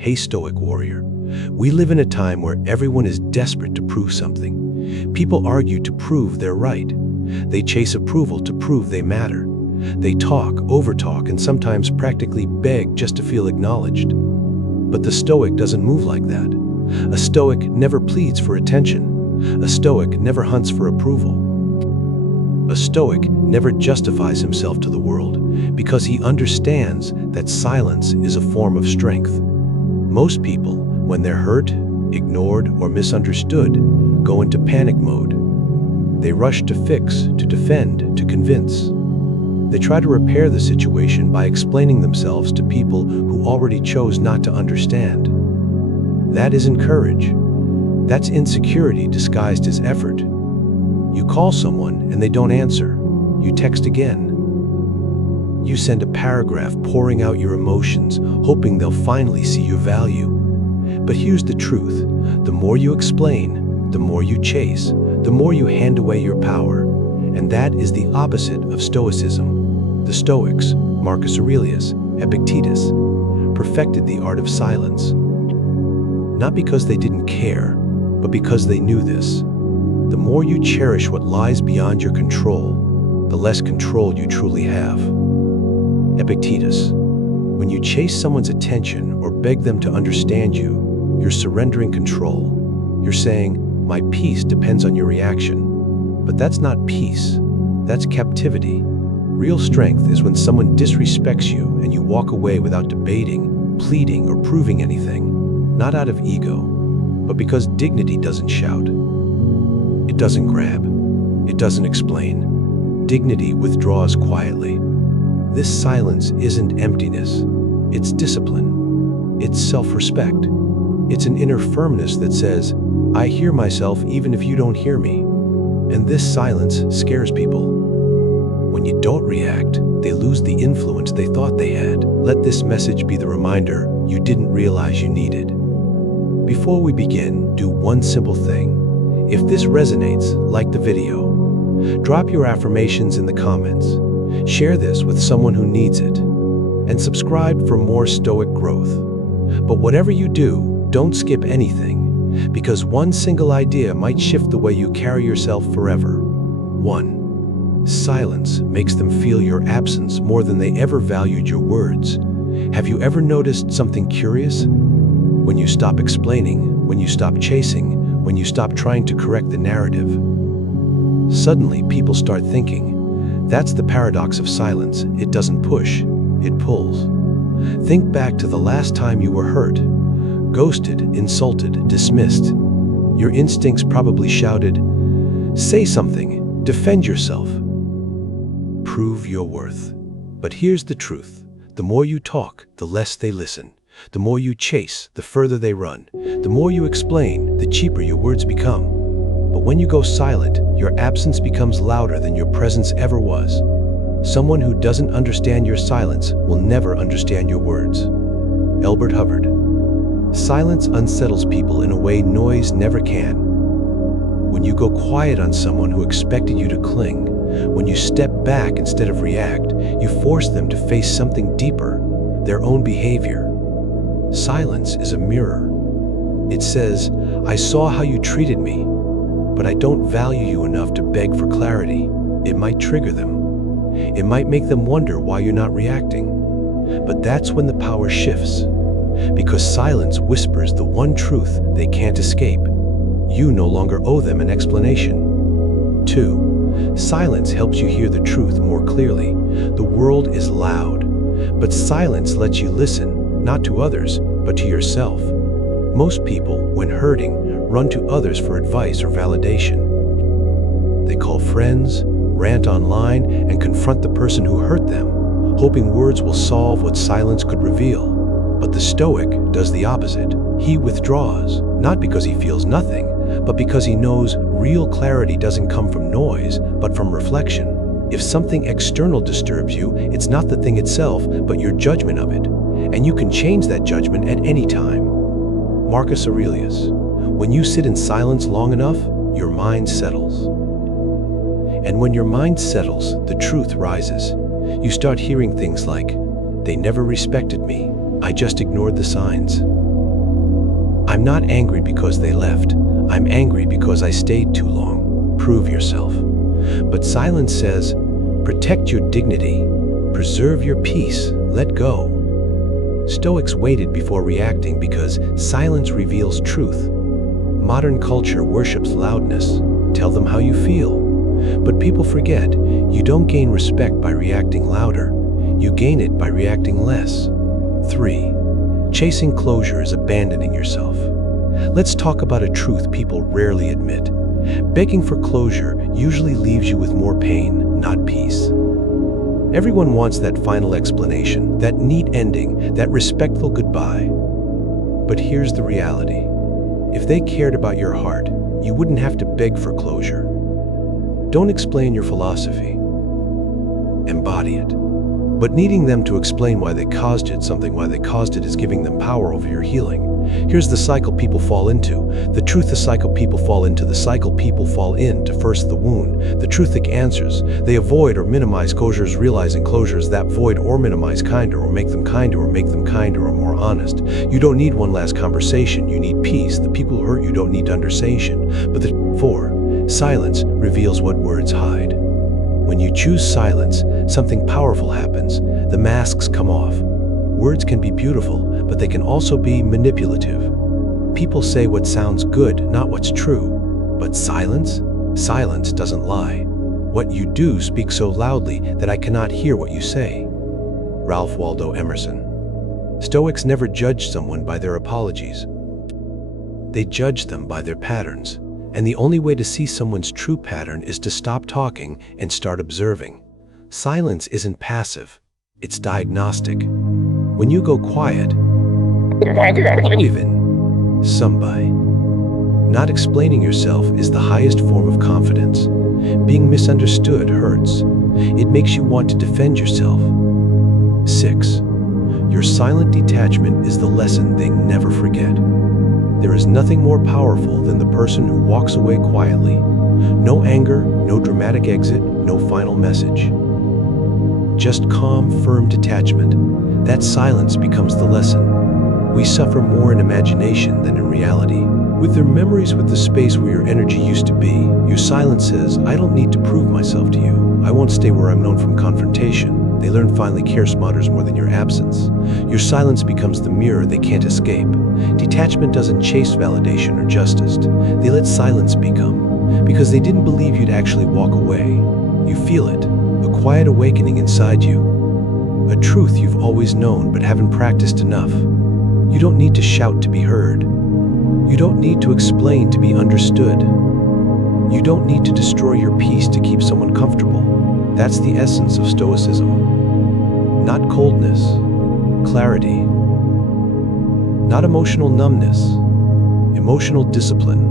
Hey Stoic warrior, we live in a time where everyone is desperate to prove something. People argue to prove they're right. They chase approval to prove they matter. They talk, overtalk, and sometimes practically beg just to feel acknowledged. But the Stoic doesn't move like that. A Stoic never pleads for attention. A Stoic never hunts for approval. A Stoic never justifies himself to the world because he understands that silence is a form of strength. Most people, when they're hurt, ignored, or misunderstood, go into panic mode. They rush to fix, to defend, to convince. They try to repair the situation by explaining themselves to people who already chose not to understand. That isn't courage. That's insecurity disguised as effort. You call someone and they don't answer. You text again. You send a paragraph pouring out your emotions, hoping they'll finally see your value. But here's the truth. The more you explain, the more you chase, the more you hand away your power. And that is the opposite of Stoicism. The Stoics, Marcus Aurelius, Epictetus, perfected the art of silence. Not because they didn't care, but because they knew this. The more you cherish what lies beyond your control, the less control you truly have. Epictetus, when you chase someone's attention or beg them to understand you, you're surrendering control. You're saying, my peace depends on your reaction. But that's not peace, that's captivity. Real strength is when someone disrespects you and you walk away without debating, pleading, or proving anything, not out of ego, but because dignity doesn't shout. It doesn't grab. It doesn't explain. Dignity withdraws quietly. This silence isn't emptiness. It's discipline. It's self-respect. It's an inner firmness that says, I hear myself even if you don't hear me. And this silence scares people. When you don't react, they lose the influence they thought they had. Let this message be the reminder you didn't realize you needed. Before we begin, do one simple thing. If this resonates, like the video. Drop your affirmations in the comments. Share this with someone who needs it. And subscribe for more Stoic growth. But whatever you do, don't skip anything, because one single idea might shift the way you carry yourself forever. 1. Silence makes them feel your absence more than they ever valued your words. Have you ever noticed something curious? When you stop explaining, when you stop chasing, when you stop trying to correct the narrative, suddenly people start thinking, that's the paradox of silence. It doesn't push, it pulls. Think back to the last time you were hurt, ghosted, insulted, dismissed. Your instincts probably shouted, say something, defend yourself. Prove your worth. But here's the truth. The more you talk, the less they listen. The more you chase, the further they run. The more you explain, the cheaper your words become. But when you go silent, your absence becomes louder than your presence ever was. Someone who doesn't understand your silence will never understand your words. Elbert Hubbard. Silence unsettles people in a way noise never can. When you go quiet on someone who expected you to cling, when you step back instead of react, you force them to face something deeper, their own behavior. Silence is a mirror. It says, I saw how you treated me, but I don't value you enough to beg for clarity. It might trigger them. It might make them wonder why you're not reacting. But that's when the power shifts. Because silence whispers the one truth they can't escape. You no longer owe them an explanation. 2. Silence helps you hear the truth more clearly. The world is loud, but silence lets you listen, not to others, but to yourself. Most people, when hurting, run to others for advice or validation. They call friends, rant online, and confront the person who hurt them, hoping words will solve what silence could reveal. But the Stoic does the opposite. He withdraws, not because he feels nothing, but because he knows real clarity doesn't come from noise, but from reflection. If something external disturbs you, it's not the thing itself, but your judgment of it. And you can change that judgment at any time. Marcus Aurelius. When you sit in silence long enough, your mind settles. And when your mind settles, the truth rises. You start hearing things like, they never respected me, I just ignored the signs. I'm not angry because they left. I'm angry because I stayed too long. Prove yourself. But silence says, protect your dignity, preserve your peace, let go. Stoics waited before reacting because silence reveals truth. Modern culture worships loudness. Tell them how you feel. But people forget, you don't gain respect by reacting louder. You gain it by reacting less. 3. Chasing closure is abandoning yourself. Let's talk about a truth people rarely admit. Begging for closure usually leaves you with more pain, not peace. Everyone wants that final explanation, that neat ending, that respectful goodbye. But here's the reality. If they cared about your heart, you wouldn't have to beg for closure. Don't explain your philosophy. Embody it. But needing them to explain why they caused it is giving them power over your healing. Here's the cycle people fall into. The truth the cycle people fall into. The cycle people fall into. First, the wound. The truth that answers. They avoid or minimize closures, realizing closures that void or minimize kinder or make them kinder or more honest. You don't need one last conversation. You need peace. The people who hurt you don't need understanding. But 4. Silence reveals what words hide. When you choose silence, something powerful happens. The masks come off. Words can be beautiful, but they can also be manipulative. People say what sounds good, not what's true. But silence? Silence doesn't lie. What you do speaks so loudly that I cannot hear what you say. Ralph Waldo Emerson. Stoics never judge someone by their apologies. They judge them by their patterns. And the only way to see someone's true pattern is to stop talking and start observing. Silence isn't passive, it's diagnostic. When you go quiet, even somebody. Not explaining yourself is the highest form of confidence. Being misunderstood hurts. It makes you want to defend yourself. 6. Your silent detachment is the lesson they never forget. There is nothing more powerful than the person who walks away quietly. No anger, no dramatic exit, no final message. Just calm, firm detachment. That silence becomes the lesson. We suffer more in imagination than in reality. With their memories, with the space where your energy used to be, your silence says, I don't need to prove myself to you. I won't stay where I'm known from confrontation. They learn finally care matters more than your absence. Your silence becomes the mirror they can't escape. Detachment doesn't chase validation or justice. They let silence become, because they didn't believe you'd actually walk away. You feel it, a quiet awakening inside you. A truth you've always known but haven't practiced enough. You don't need to shout to be heard. You don't need to explain to be understood. You don't need to destroy your peace to keep someone comfortable. That's the essence of Stoicism. Not coldness, clarity. Not emotional numbness, emotional discipline.